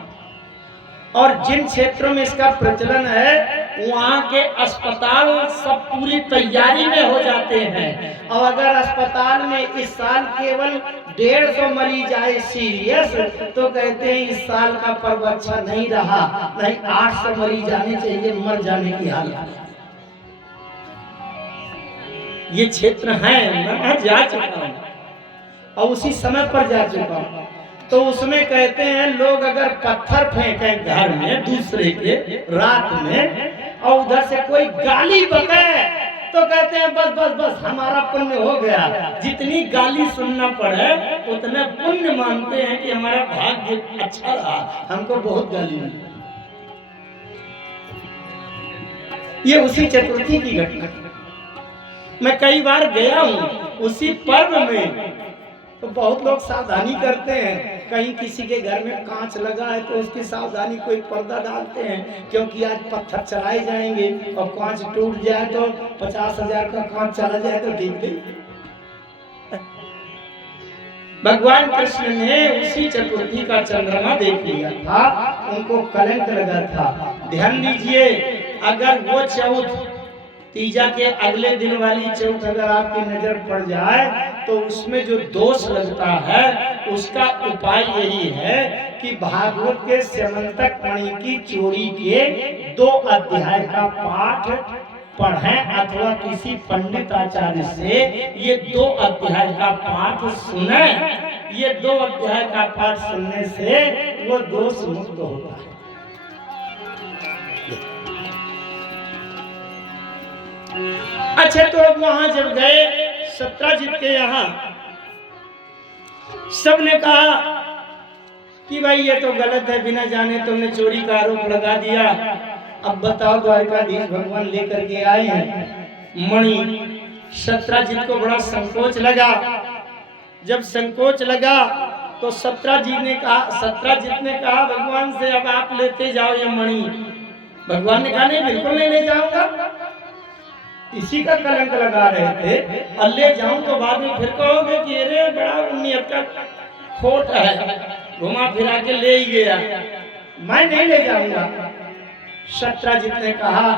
और जिन क्षेत्रों में इसका प्रचलन है वहाँ के अस्पताल सब पूरी तैयारी में हो जाते हैं, और अगर अस्पताल में इस साल केवल 150 मरीज आए सीरियस तो कहते हैं इस साल का पर्व अच्छा नहीं रहा, नहीं 800 मरीज आने चाहिए, मर जाने की हालत। ये क्षेत्र है, मैं जा चुका हूँ और उसी समय पर जा चुका हूँ। तो उसमें कहते हैं लोग अगर पत्थर फेंकें घर में दूसरे के रात में और उधर से कोई गाली बके तो कहते हैं बस बस बस हमारा पुण्य हो गया। जितनी गाली सुनना पड़े उतने पुण्य मानते हैं कि हमारा भाग्य अच्छा रहा, हमको बहुत गाली मिली। ये उसी चतुर्थी की घटना, मैं कई बार गया हूँ उसी पर्व में। तो बहुत लोग सावधानी करते हैं, कहीं किसी के घर में कांच लगा है तो उसकी सावधानी कोई पर्दा डालते हैं, क्योंकि आज पत्थर चलाए जाएंगे और कांच टूट जाए तो 50,000 का कांच चला जाए तो ठीक नहीं। भगवान कृष्ण ने उसी चतुर्थी का चंद्रमा देख लिया था, उनको कलंक लगा था। ध्यान दीजिए, अगर वो चौथ तीजा के अगले दिन वाली चौथ अगर आपकी नजर पड़ जाए तो उसमें जो दोष लगता है उसका उपाय यही है कि भागवत के स्यमंतक मणि की चोरी के 2 अध्याय का पाठ पढ़ें अथवा किसी पंडित आचार्य से ये 2 अध्याय का पाठ सुने। ये 2 अध्याय का पाठ सुनने से वो दोष मुक्त होता है। अच्छा, तो अब वहां जब गए सत्राजित के यहाँ, सबने कहा कि भाई ये तो गलत है, बिना जाने तुमने चोरी का आरोप लगा दिया। अब बताओ, द्वारकाधीश भगवान लेकर के आए हैं मणि। सत्राजित को बड़ा संकोच लगा। जब संकोच लगा तो सत्राजित ने कहा भगवान से अब आप लेते जाओ ये मणि। भगवान ने कहा नहीं, बिल्कुल नहीं ले जाऊंगा, इसी का कलंक लगा रहे थे, और ले जाऊं तो बाद में फिर कहोगे कि अरे बड़ा नियत का खोट है, घुमा फिरा के ले ही गया, मैं नहीं ले जाऊंगा। सत्राजित ने कहा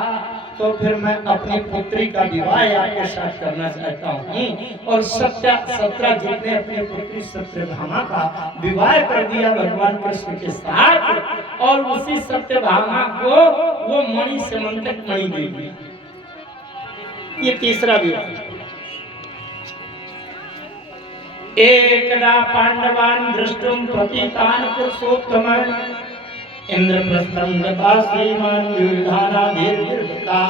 तो फिर मैं अपनी पुत्री का विवाह आपके साथ करना चाहता हूँ। और सत्राजित ने अपनी पुत्री सत्यभामा का विवाह कर दिया भगवान कृष्ण के साथ, और उसी सत्यभामा को वो मणि स्यमंतक मणि दे दी। ये तीसरा विवाह। एकदा पांडवान दृष्टुम प्रतीतान पुरुषोत्तम इंद्रप्रस्थं गता श्रीमान युधानाधिर्विका।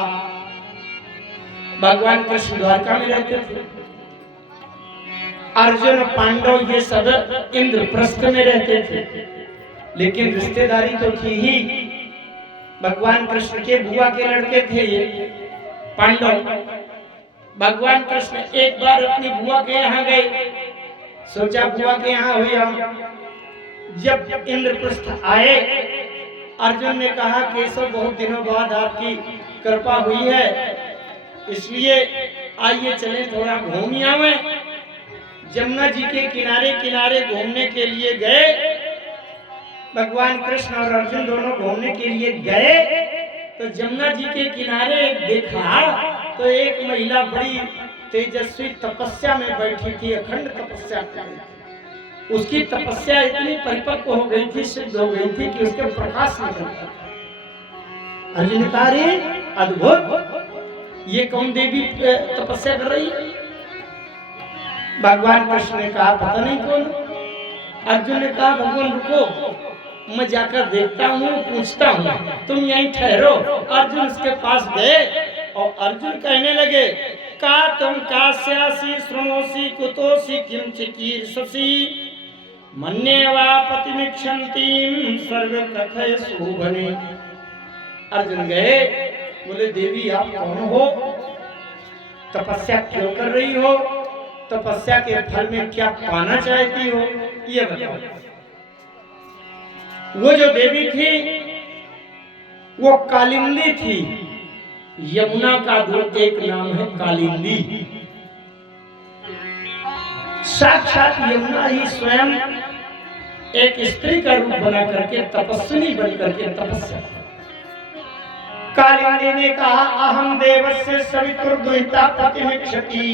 भगवान कृष्ण द्वारका में रहते थे, अर्जुन पांडव ये सब इंद्रप्रस्थ में रहते थे, लेकिन रिश्तेदारी तो थी ही। भगवान कृष्ण के बुआ के लड़के थे ये पांडव। भगवान कृष्ण एक बार अपनी बुआ के यहाँ गए, सोचा बुआ के यहाँ हुई हम। जब इंद्रप्रस्थ आए, अर्जुन ने कहा केशव बहुत दिनों बाद आपकी कृपा हुई है, इसलिए आइए चले थोड़ा घूम आवे। जमुना जी के किनारे किनारे घूमने के लिए गए। भगवान कृष्ण और अर्जुन दोनों घूमने के लिए गए तो जमुना जी के किनारे देखा तो एक महिला बड़ी तेजस्वी तपस्या में बैठी थी, अखंड तपस्या कर रही थी। उसकी तपस्या इतनी परिपक्व हो गई थी, सिद्ध हो गई थी कि उसके प्रकाश निकलता था। अर्जुन ने कहा रे अद्भुत, ये कौन देवी तपस्या कर रही है? भगवान कृष्ण ने कहा पता नहीं कौन। अर्जुन ने कहा भगवान रुको, मैं जाकर देखता हूँ, पूछता हूँ, तुम यहीं ठहरो। अर्जुन उसके पास गए और अर्जुन कहने लगे का तुम कास्यासी श्रृणोसी कुतोसी किम चिकीर्षसि मन्येवा पतिमिच्छन्तीं सर्व कथय शोभने। अर्जुन गए, बोले देवी आप कौन हो, तपस्या क्यों कर रही हो, तपस्या के फल में क्या पाना चाहती हो, ये बताओ। वो जो देवी थी वो कालिंदी थी। यमुना का दूर एक नाम है कालिंदी। साक्षात यमुना ही स्वयं एक स्त्री का रूप बना करके तपस्विनी बन करके तपस्या। कालिंदी ने कहा अहम देवस्य सवितुर्दुहिता पतिमिच्छति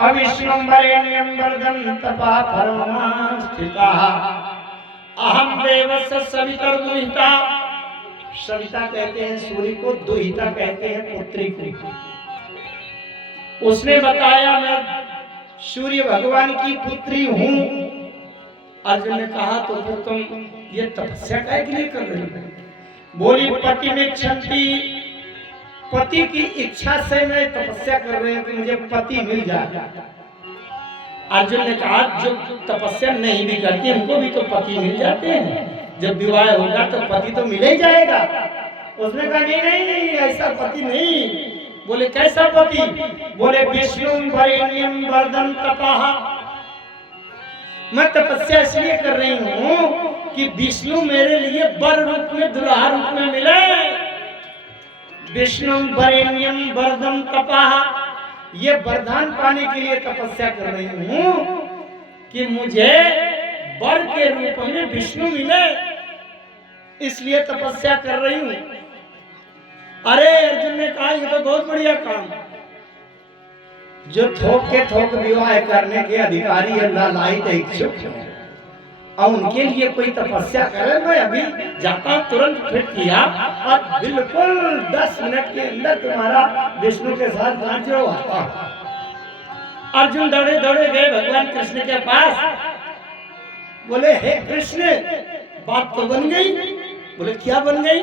अविश्वम्भरेण्यं वरदं तपा परमा स्थिता। अहम देवस्य सवितुर्दुहिता, सविता कहते हैं सूर्य को, दुहिता कहते हैं पुत्री को। उसने बताया मैं सूर्य भगवान की पुत्री हूँ। अर्जुन ने कहा तो फिर तुम ये तपस्या काहे के लिए कर रही हो? बोली पति में क्षंति, पति की इच्छा से मैं तपस्या कर रही हूँ कि मुझे पति मिल जाए। अर्जुन ने कहा जो तपस्या नहीं भी करती उनको भी तो पति मिल जाते हैं, जब विवाह होगा तो पति तो मिल ही जाएगा। उसने कहा नहीं नहीं ऐसा पति नहीं। बोले कैसा पति? बोले विष्णु वरेण्यं वरदं तपः। मैं तपस्या इसलिए कर रही हूँ कि विष्णु मेरे लिए वर रूप में, दुल्हा रूप में मिले। विष्णु वरेण्यं वरदं तपः, ये वरदान पाने के लिए तपस्या कर रही हूँ कि मुझे वर के रूप में विष्णु मिले, इसलिए तपस्या कर रही हूँ। अरे अर्जुन ने कहा ये तो बहुत बढ़िया काम। जो थोक के थोक विवाह करने के अधिकारी अल्लाह लायक इच्छुक है और उनके लिए कोई तपस्या करे, मैं अभी जाता तुरंत फिट किया और बिल्कुल 10 मिनट के अंदर तुम्हारा विष्णु के साथ गांठ जोड़वा। अर्जुन दौड़े दौड़े गए भगवान कृष्ण के पास। बोले हे कृष्ण बात तो बन गई। बोले क्या बन गई?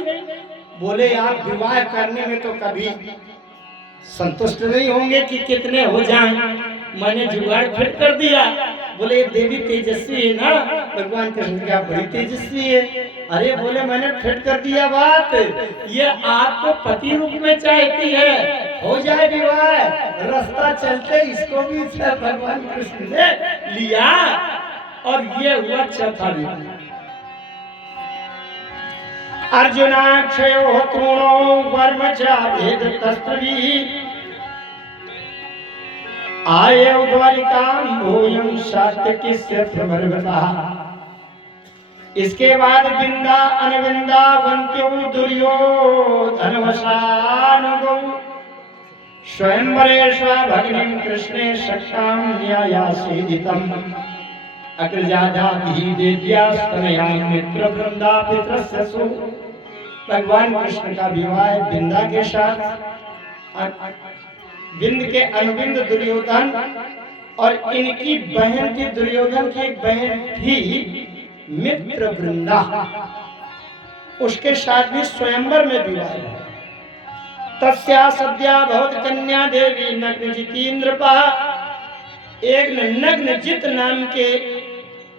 बोले आप विवाह करने में तो कभी संतुष्ट नहीं होंगे कि कितने हो जाएं, मैंने जुगाड़ फिट कर दिया। बोले देवी तेजस्वी है ना? भगवान कृष्ण क्या बड़ी तेजस्वी है। अरे बोले मैंने फिट कर दिया बात, ये आपको पति रूप में चाहती है, हो जाए विवाह। रास्ता चलते इसको भी भगवान कृष्ण ने लिया और ये हुआ चौथा विवाह। अर्जुनाक्षयो तृणो वर्मचा भेद तस्त्री आये द्वारिकां भूयं सात्यकिस्य प्रवर्गता। इसके बाद बिंदा अनविंदा वंत्यो दुर्योधनवशानुगौ स्वयंवरेश्वा भगिनीं कृष्णे शक्तां न्यायासेदितम् अग्रजादाभिः देव्यास्तनयां मित्रवृंदा पितरस्य सु। भगवान कृष्ण का विवाह बिंदा के साथ, बिंद के अनुबिंद दुर्योधन और इनकी बहन थी, दुर्योधन की एक बहन थी मित्र वृंदा, उसके साथ भी स्वयंवर में विवाह हुआ। तस्या सद्या भवत कन्या देवी नग्नजितीन्द्रपा। एक नग्नजित नाम के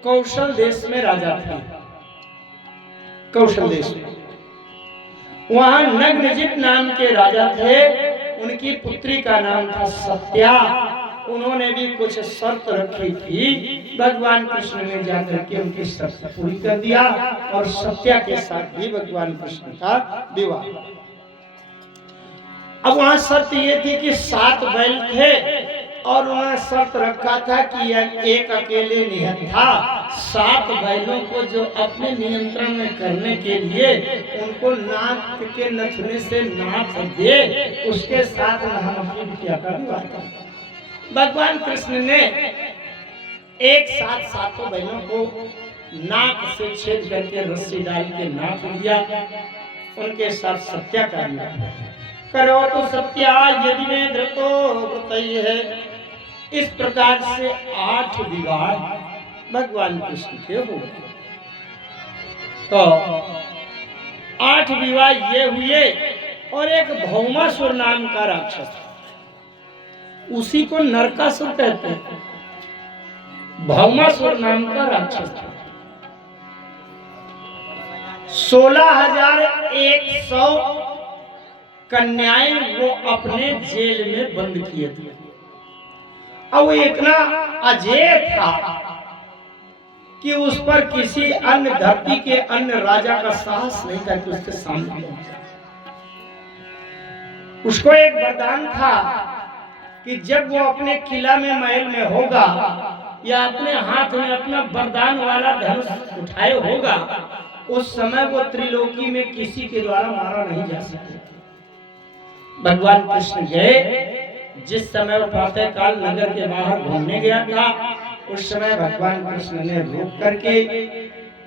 कौशल देश में राजा थे। कौशल देश में वहां नग्नजित नाम के राजा थे, उनकी पुत्री का नाम था सत्या। उन्होंने भी कुछ शर्त रखी थी, भगवान कृष्ण ने जाकर के उनकी शर्त पूरी कर दिया और सत्या के साथ भी भगवान कृष्ण का विवाह। अब वहां शर्त ये थी कि 7 बैल थे और उन्होंने शर्त रखा था कि यह एक अकेले निहत्था 7 बैलों को जो अपने नियंत्रण में करने के लिए उनको नाक के नथुने से नाथ दे, उसके साथ हम अपनी बिटिया का विवाह कर। भगवान कृष्ण ने एक साथ 7 बैलों को नाक से छेद करके रस्सी डाल के नाथ दिया, उनके साथ सत्या का विवाह करो तो सत्या यदि में धृतो व्रतई है। इस प्रकार से 8 विवाह भगवान कृष्ण के हो गए। तो 8 विवाह ये हुए और एक भौमासुर नाम का राक्षस था, उसी को नरकासुर कहते हैं। भौमासुर नाम का राक्षस था। 16,100 कन्याएं वो अपने जेल में बंद किए थे। अब वो इतना अजेय था कि उस पर किसी अन्य धरती के अन्य राजा का साहस नहीं था कि उसके सामने पहुंचे। उसको एक वरदान था कि जब वो अपने किला में महल में होगा या अपने हाथ में अपना वरदान वाला धनुष उठाए होगा, उस समय वो त्रिलोकी में किसी के द्वारा मारा नहीं जा सकता। भगवान कृष्ण गए, जिस समय वो प्रातः काल नगर के बाहर घूमने गया था, उस समय भगवान कृष्ण ने रोक करके,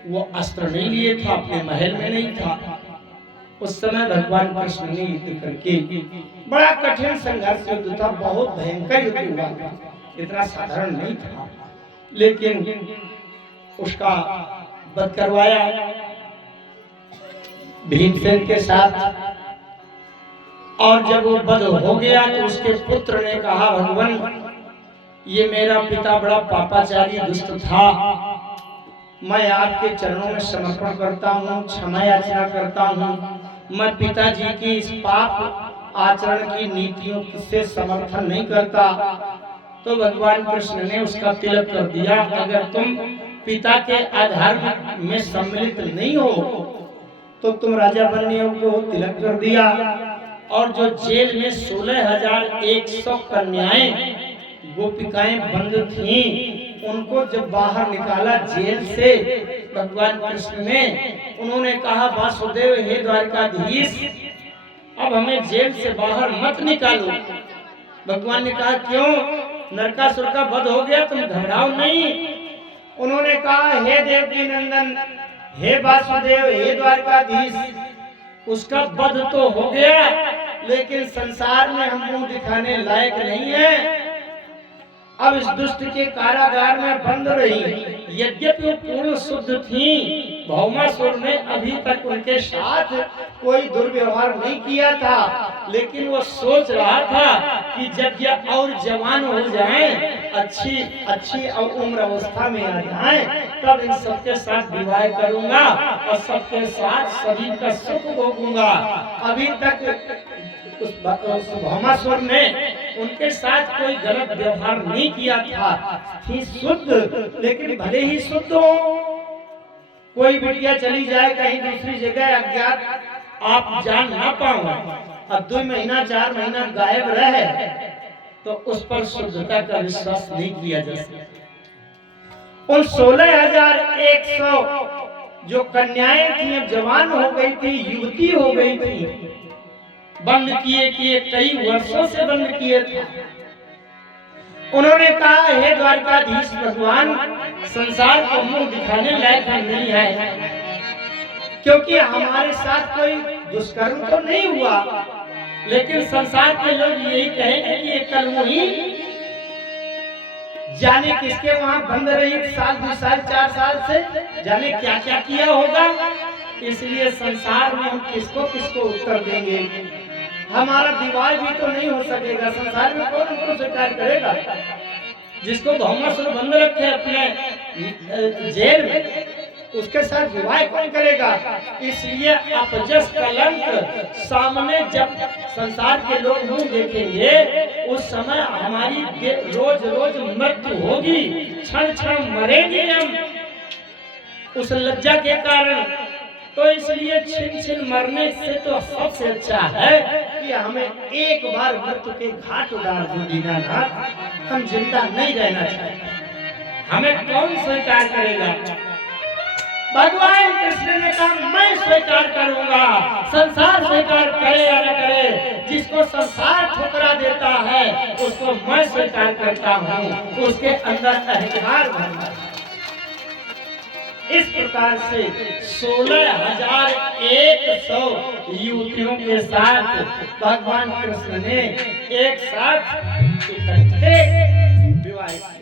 वो अस्त्र नहीं लिए था, अपने महल में नहीं था, उस समय भगवान कृष्ण ने युद्ध करके, बड़ा कठिन संघर्ष युद्ध था, बहुत भयंकर युद्ध हुआ था, इतना साधारण नहीं था, लेकिन उसका वध करवाया भीमसेन के साथ। और जब वो वध हो गया तो उसके पुत्र ने कहा, भगवान ये मेरा पिता बड़ा पापाचारी दुष्ट था, मैं आपके चरणों में समर्पण करता हूँ, क्षमा याचना करता हूँ, मैं पिताजी की इस पाप आचरण की नीतियों से समर्थन नहीं करता। तो भगवान कृष्ण ने उसका तिलक कर दिया, अगर तुम पिता के आधार में सम्मिलित नहीं हो तो तुम राजा बनने योग्य हो, तिलक कर दिया। और जो जेल में 16,100 कन्याएं गोपिकाएं बंद थीं, उनको जब बाहर निकाला जेल से भगवान कृष्ण ने, उन्होंने कहा, वासुदेव हे द्वारकाधीश, अब हमें जेल से बाहर मत निकालो। भगवान ने कहा, क्यों? नरकासुर का वध हो गया, तुम घबराओ नहीं। उन्होंने कहा, हे देवकी नंदन, हे वासुदेव, हे द्वारकाधीश, उसका वध तो हो गया, लेकिन संसार में हम मुंह दिखाने लायक नहीं है। अब इस दुष्ट के कारागार में बंद रही। यद्यपि वो पूर्ण शुद्ध थी, भौमासुर ने अभी तक उनके साथ कोई दुर्व्यवहार नहीं किया था, लेकिन वो सोच रहा था कि जब ये और जवान हो जाएं, अच्छी उम्र अवस्था में आ जाएं, तब इन सबके साथ विवाह करूंगा और सबके साथ शरीर का सुख भोगूंगा। अभी तक उस भौमासुर ने उनके साथ कोई गलत व्यवहार नहीं किया था, थी शुद्ध, लेकिन भले ही शुद्ध हो, कोई बिटिया चली जाए कहीं दूसरी जगह अज्ञात, आप जान ना पाओ, अब 2 महीना 4 महीना गायब रहे, तो उस पर शुद्धता का विश्वास नहीं किया जा सकता। उन 16,100 जो कन्याएं थी, अब जवान हो गई थी, युवती हो गई थी, बंद किए कई वर्षों से बंद किए थे। उन्होंने कहा, हे द्वारकाधीश भगवान, संसार को मुंह दिखाने लायक नहीं है, क्योंकि हमारे साथ कोई दुष्कर्म तो नहीं हुआ, लेकिन संसार के लोग यही कहेंगे कि ये कल वही जाने किसके वहां बंद रही, 1 साल 2 साल 4 साल से, जाने क्या क्या किया होगा। इसलिए संसार में हम किसको उत्तर देंगे? हमारा विवाह भी तो नहीं हो सकेगा, संसार में कौन हमको स्वीकार करेगा? जिसको भौमासुर बंद रखे अपने जेल में, उसके साथ विवाह कौन करेगा? इसलिए अपजस कलंक सामने जब संसार के लोग मुंह देखेंगे, उस समय हमारी रोज रोज मृत्यु होगी, क्षण क्षण मरेंगे हम उस लज्जा के कारण। तो इसलिए छिन छिन मरने से तो सबसे अच्छा है कि हमें एक बार मृत्यु के घाट उतार दो दीनानाथ, हम जिंदा नहीं रहना चाहते। हमें कौन स्वीकार करेगा? भगवान कृष्ण ने कहा मैं स्वीकार करूंगा, संसार स्वीकार करे या न करे, जिसको संसार ठुकरा देता है उसको मैं स्वीकार करता हूँ, उसके अंदर अहंकार भरना। इस प्रकार से 16,100 युवतियों के साथ भगवान कृष्ण ने एक साथ इकट्ठे विवाह किया।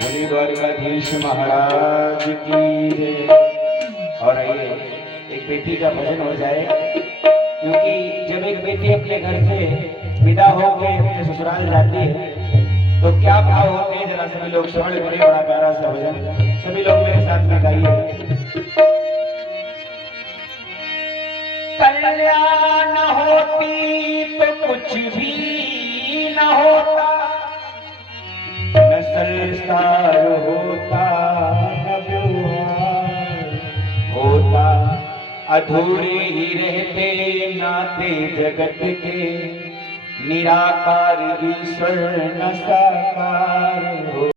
बोली द्वारकाधीश महाराज की जय। और आइए एक बेटी का भजन हो जाए, क्योंकि जब एक बेटी अपने घर से विदा होकर अपने ससुराल जाती है तो क्या भाव होते हैं, जरा सभी लोग श्रवण करें। बड़ा प्यारा सा भजन, सभी लोग मेरे साथ में गाइए। कल्याण होती तो कुछ भी न होता, न संसार होता न व्यवहार होता, अधूरे ही रहते नाते जगत के, निराकार ईश्वर न साकार हो।